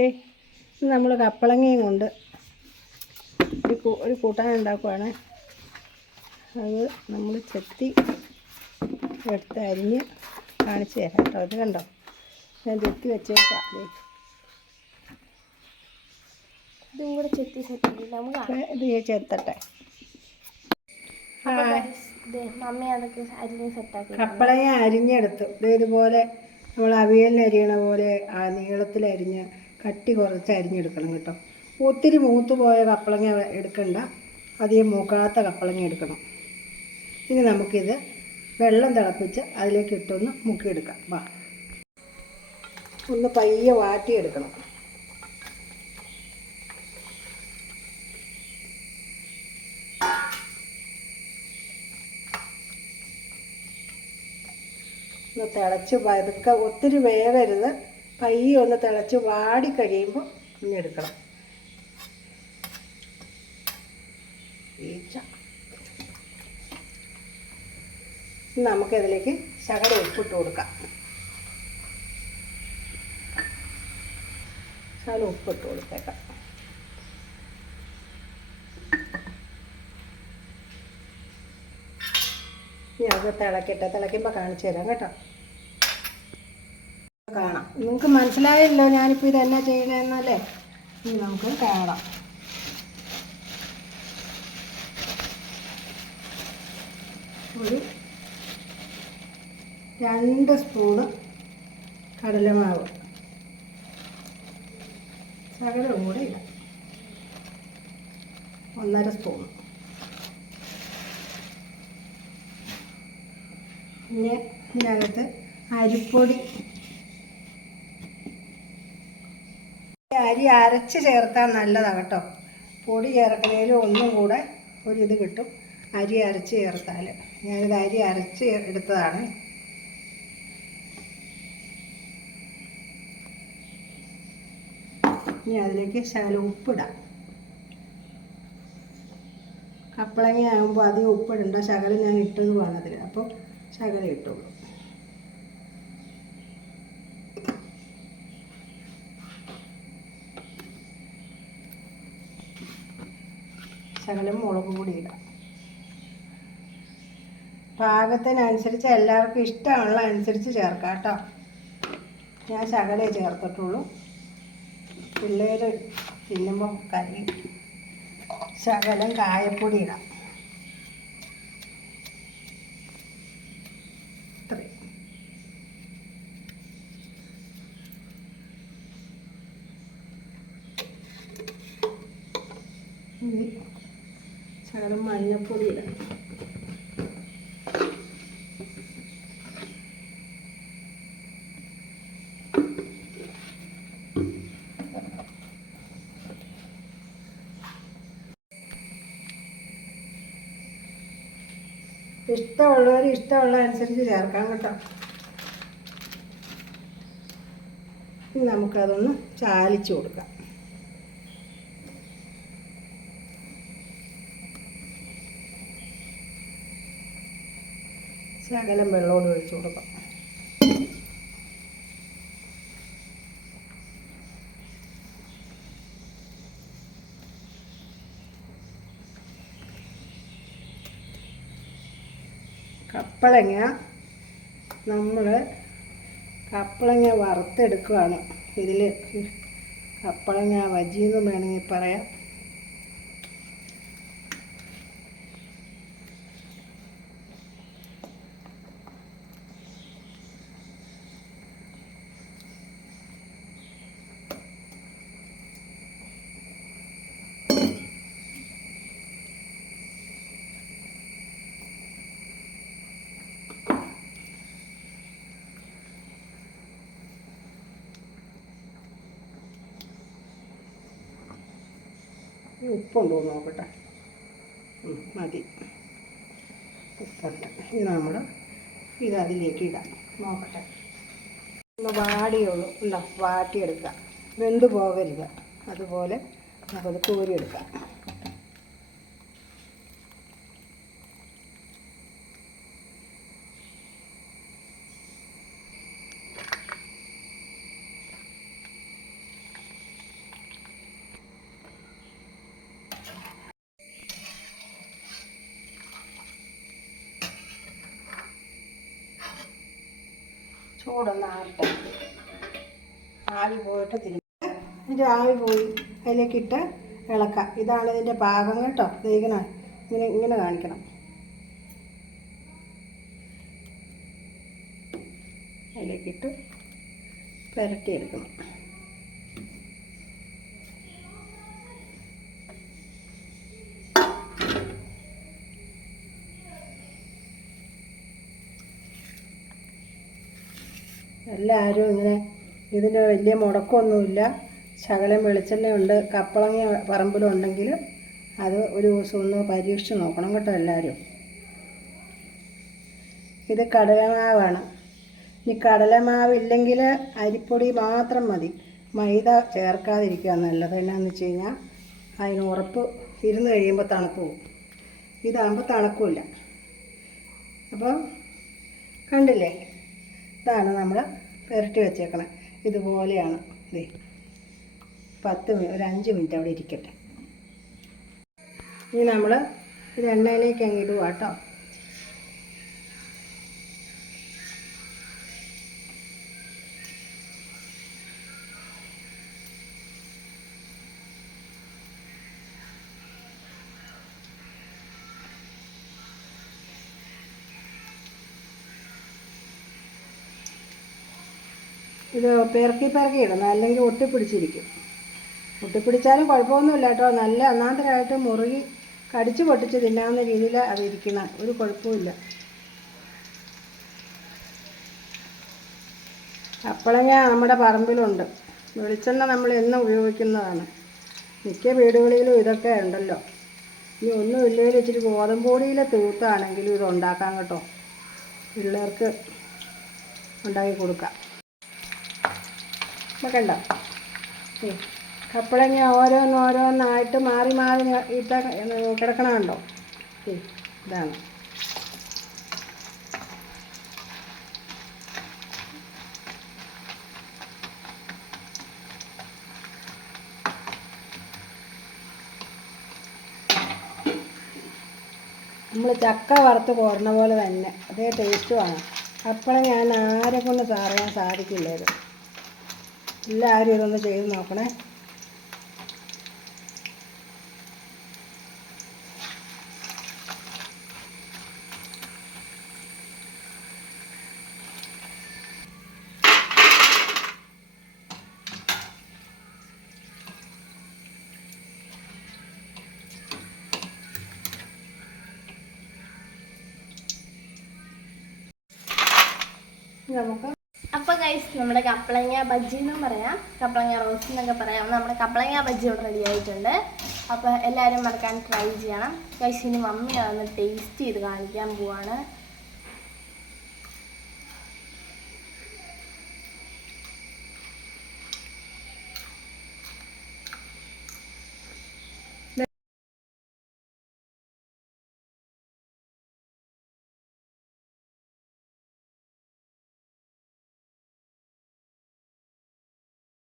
ഏ നമ്മൾ കപ്പളങ്ങയും കൊണ്ട് ഒരു കൂട്ടാൻ ഉണ്ടാക്കുവാണ്. അത് നമ്മൾ ചെത്തി എടുത്ത് അരിഞ്ഞ് കാണിച്ചു തരാം കേട്ടോ. ഇത് കണ്ടോ? ഞാൻ ചെത്തി വെച്ചേക്കാം. ഇതും കൂടെ ചെത്തി. ഇത് ഞാൻ ചെത്തട്ടെ. മമ്മി അതൊക്കെ അരിഞ്ഞ് സെറ്റാക്കി കപ്പളങ്ങ അരിഞ്ഞെടുത്തു. ഇത് ഇതുപോലെ നമ്മൾ അവിയലിന് അരിയണ പോലെ ആ നീളത്തിൽ അരിഞ്ഞ് കട്ടി കുറച്ച് അരിഞ്ഞെടുക്കണം കേട്ടോ. ഒത്തിരി മൂത്ത് പോയ കപ്പളങ്ങ എടുക്കണ്ട. അധികം മൂക്കാത്ത കപ്പളങ്ങ എടുക്കണം. ഇനി നമുക്കിത് വെള്ളം തിളപ്പിച്ച് അതിലേക്ക് ഇട്ടൊന്ന് മുക്കിയെടുക്കാം. വാ. ഒന്ന് പയ്യെ വാട്ടിയെടുക്കണം. ഒന്ന് തിളച്ച് പതുക്കെ ഒത്തിരി വേവരുത്. പയ്യെ ഒന്ന് തിളച്ച് വാടി കഴിയുമ്പോൾ ഇനി എടുക്കണം. നമുക്കതിലേക്ക് ശകലം ഉപ്പിട്ട് കൊടുക്കാം. ശകല ഉപ്പിട്ട് കൊടുത്തേക്കാം. ഇനി തിളക്കട്ടെ. തിളയ്ക്കുമ്പോൾ കാണിച്ചു തരാം കേട്ടോ. കാണാം. നിങ്ങൾക്ക് മനസ്സിലായല്ലോ ഞാനിപ്പോൾ ഇത് എന്നാ ചെയ്യണമെന്നല്ലേ ഇനി നമുക്ക് കാണാം. ഒരു രണ്ട് സ്പൂണ് കടലമാവ്. ശകലം കൂടെ ഇല്ല ഒന്നര സ്പൂൺ പിന്നെ ഇതിനകത്ത് അരിപ്പൊടി അരി അരച്ച് ചേർത്താൽ നല്ലതാണ് കേട്ടോ. പൊടി ചേർക്കുന്നതിൽ ഒന്നും കൂടെ ഒരിത് കിട്ടും. അരി അരച്ച് ചേർത്താൽ ഞാനിത് അരി അരച്ച് എടുത്തതാണ്. ഇനി അതിലേക്ക് ശകലം ഉപ്പിടാം. കപ്പളങ്ങ ആകുമ്പോൾ അധികം ഉപ്പിടണ്ട. ശകലം ഞാൻ ഇട്ടതുമാണ് അതിൽ അപ്പോൾ ശകലം ഇട്ടോളൂ. ശകലം മുളക് പൊടി ഇടാം. പാകത്തിനനുസരിച്ച് എല്ലാവർക്കും ഇഷ്ടമുള്ള അനുസരിച്ച് ചേർക്കാം കേട്ടോ. ഞാൻ ശകലേ ചേർത്തിട്ടുള്ളൂ. പിള്ളേർ തിന്നുമ്പോൾ കറി ശകലം കായപ്പൊടി ഇടാം. ഇത്രയും ശകലം മഞ്ഞപ്പൊടി ഇടാം ഇഷ്ടമുള്ളവർ ഇഷ്ടമുള്ള അനുസരിച്ച് ചേർക്കാം കേട്ടോ. നമുക്കതൊന്ന് ചാലിച്ചു കൊടുക്കാം. ശകലം വെള്ളമോട് ഒഴിച്ചു കൊടുക്കാം. കപ്പളങ്ങ നമ്മൾ കപ്പളങ്ങ വറുത്തെടുക്കുകയാണ് ഇതിൽ കപ്പളങ്ങ വജിയെന്നും വേണമെങ്കിൽ പറയാം. ഉപ്പുണ്ടോ നോക്കട്ടെ. മതി. ഉപ്പുണ്ട്. ഇത് നമ്മൾ ഇത് അതിലേക്ക് ഇടാം. നോക്കട്ടെ. ഒന്ന് വാടിയുള്ളൂ ഉണ്ടോ? വാട്ടിയെടുക്കുക വെന്ത് പോകരുത്. അതുപോലെ നമുക്കത് കോരിയെടുക്കാം. ചൂടൊന്ന് ആട്ടെ ആവി പോയിട്ട് തിരിഞ്ഞ് ഇതിന്റെ ആവി പോയി അതിലേക്കിട്ട് ഇളക്കാം. ഇതാണ് ഇതിന്റെ പാകം കേട്ടോ. ഇങ്ങനെ ഇങ്ങനെ ഇങ്ങനെ കാണിക്കണം. അതിലേക്കിട്ട് പുരട്ടിയെടുക്കണം. എല്ലാവരും ഇങ്ങനെ ഇതിന് വലിയ മുടക്കമൊന്നുമില്ല. ശകലം വെളിച്ചെണ്ണയുണ്ട് കപ്പളങ്ങ പറമ്പിലുണ്ടെങ്കിൽ അത് ഒരു ദിവസം ഒന്ന് പരീക്ഷിച്ച് നോക്കണം കേട്ടോ എല്ലാവരും ഇത് കടലമാവാണ്. ഇനി കടലമാവ് ഇല്ലെങ്കിൽ അരിപ്പൊടി മാത്രം മതി. മൈദ ചേർക്കാതിരിക്കുക നല്ലത്. എന്നാന്ന് വെച്ച് കഴിഞ്ഞാൽ അതിന് ഉറപ്പ് ഇരുന്ന് കഴിയുമ്പോൾ തണുപ്പ് പോകും. ഇതാകുമ്പോൾ തണുക്കില്ല അപ്പോൾ കണ്ടില്ലേ? ഇതാണ് നമ്മൾ പുരട്ടി വെച്ചേക്കണം. ഇതുപോലെയാണ്. ഇതേ പത്ത് മിനിറ്റ് ഒരു അഞ്ച് മിനിറ്റ് അവിടെ ഇരിക്കട്ടെ. ഇനി നമ്മൾ ഇത് എണ്ണയിലേക്ക് അങ്ങ് ഇടുക കേട്ടോ ഇത് പെറുക്കി പെറുക്കി ഇടണം അല്ലെങ്കിൽ ഒട്ടിപ്പിടിച്ചിരിക്കും. ഒട്ടിപ്പിടിച്ചാലും കുഴപ്പമൊന്നുമില്ല കേട്ടോ. നല്ല ഒന്നാന്തരമായിട്ട് മുറുകി കടിച്ച് പൊട്ടിച്ച് തിന്നാവുന്ന രീതിയിൽ അത് ഇരിക്കണം ഒരു കുഴപ്പമില്ല അപ്പളങ്ങ നമ്മുടെ പറമ്പിലുണ്ട്. വെളിച്ചെണ്ണ നമ്മൾ എന്നും ഉപയോഗിക്കുന്നതാണ്. മിക്ക വീടുകളിലും ഇതൊക്കെ ഉണ്ടല്ലോ. ഇനി ഒന്നും ഇല്ലെങ്കിൽ ഇച്ചിരി ഗോതമ്പൊടിയിലെ തൂത്താണെങ്കിലും ഇത് ഉണ്ടാക്കാം കേട്ടോ. പിള്ളേർക്ക് ഉണ്ടാക്കി കൊടുക്കാം. നമുക്കുണ്ട കപ്പളങ്ങ ഓരോന്ന് ഓരോന്നായിട്ട് മാറി മാറി ഇട്ട കിടക്കണമുണ്ടോ ഇതാണ്. നമ്മൾ ചക്ക വറുത്ത് കോരണ പോലെ തന്നെ. അതേ ടേസ്റ്റുമാണ് അപ്പോഴും ഞാൻ ആരെ കൊണ്ട് സാറിയാൻ എല്ലാവരും ഇതൊന്ന് ചെയ്ത് നോക്കണേ. നമുക്ക് ഗൈസ് നമ്മുടെ കപ്പളങ്ങ ബജ്ജി എന്നും പറയാം. കപ്പളങ്ങ റോസ് എന്നൊക്കെ പറയാം. നമ്മുടെ കപ്പളങ്ങ ബജ്ജി ഇവിടെ റെഡി ആയിട്ടുണ്ട്. അപ്പോൾ എല്ലാവരും മറക്കാൻ ട്രൈ ചെയ്യണം. ഗൈസ് ഇനി മമ്മിയാണ് ടേസ്റ്റ് ചെയ്ത് കാണിക്കാൻ പോവാണ്.